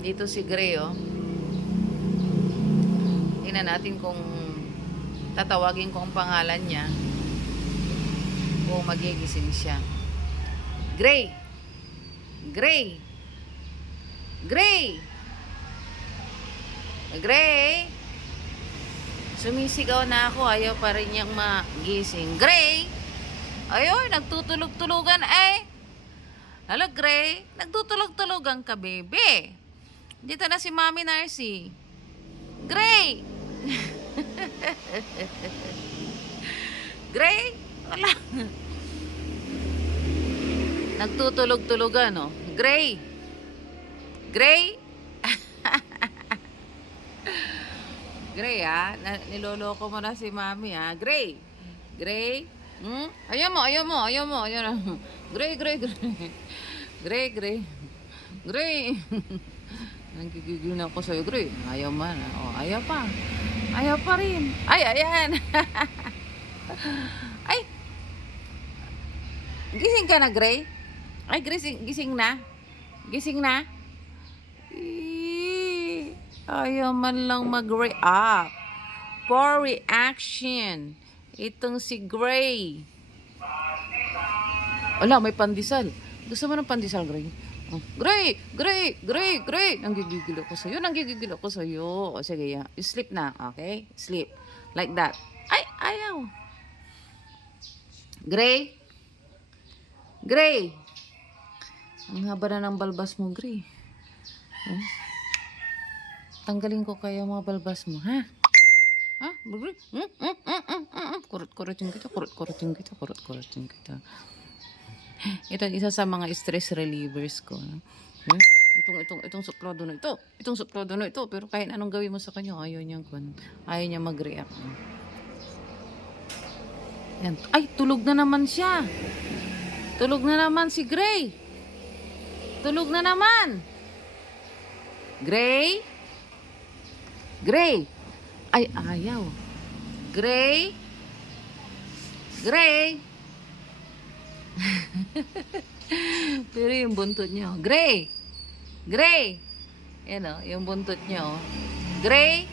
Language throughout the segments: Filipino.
Dito si Gray, oh. Tingnan natin kung tatawagin ko ang pangalan niya. Kung magigising siya. Gray! Gray! Gray! Gray! Sumisigaw na ako. Ayaw pa rin niyang magising. Gray! Ayun, nagtutulog-tulugan eh. Hello, Gray. Nagtutulog-tulugan ka, baby. Dito na si Mami Narcy. Gray! Gray? Wala. Nagtutulog-tulugan, oh. Gray! Gray? Gray, ha? Niloloko mo na si Mami, ha? Gray! Gray? Ayaw mo. Gray. Gray. Nagigigil na ako sa'yo, Gray. Ayaw man. Oh, ayaw pa. Ayaw pa rin. Ay, ayan. Ay. Gising ka na, Gray? Ay, gising na. Gising na. Ayaw man lang mag-react. Poor reaction. Itong si Gray. Wala, may pandesal. Gusto mo ng pandesal, Gray? Oh. Gray. Nanggigigil ako sa'yo. O, sige, yeah. You sleep na, okay? Sleep. Like that. Ay, ayaw. Gray? Gray? Ang haba na ng balbas mo, Gray. Oh. Tanggalin ko kaya mga balbas mo, ha? Ha? Gray? Kurut-kurutin kita. Ito isa sa mga stress relievers ko. Itong suplado na ito. Pero kahit anong gawin mo sa kanya, ayaw niya mag-react. Yan. Ay, tulog na naman siya. Tulog na naman si Gray. Tulog na naman. Gray? Gray? Ay, ayaw. Gray? Gray? Pero yung buntot niyo. Gray! Gray! Yan o, yung buntot niyo. Gray!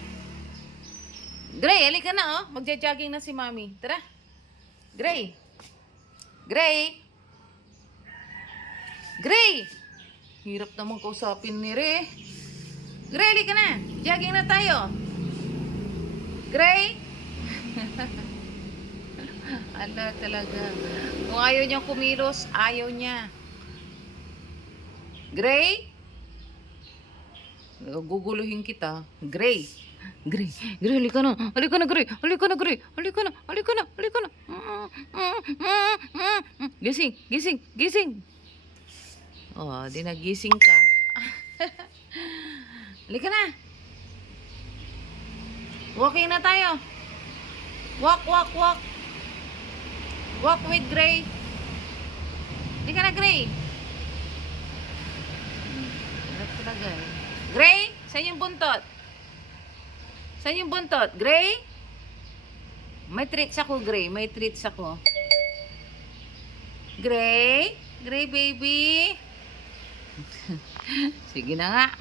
Gray, halika na oh. Magja-jogging na si Mami. Tara. Gray! Gray! Gray! Hirap naman kausapin ni Re. Gray, halika na. Jogging na tayo. Gray! Ala talaga. Kung ayaw niyang kumilos, ayaw niya. Gray? Guguluhin kita. Gray. Gray, halika na. Gray. Halika na. Gising. Oh, di nagising ka. Halika na. Walking na tayo. Walk. Walk with Gray. Hindi ka na, Gray. Harap talaga eh. Gray? Saan yung buntot? Gray? May treats ako, Gray. Gray? Gray, baby? Sige na nga.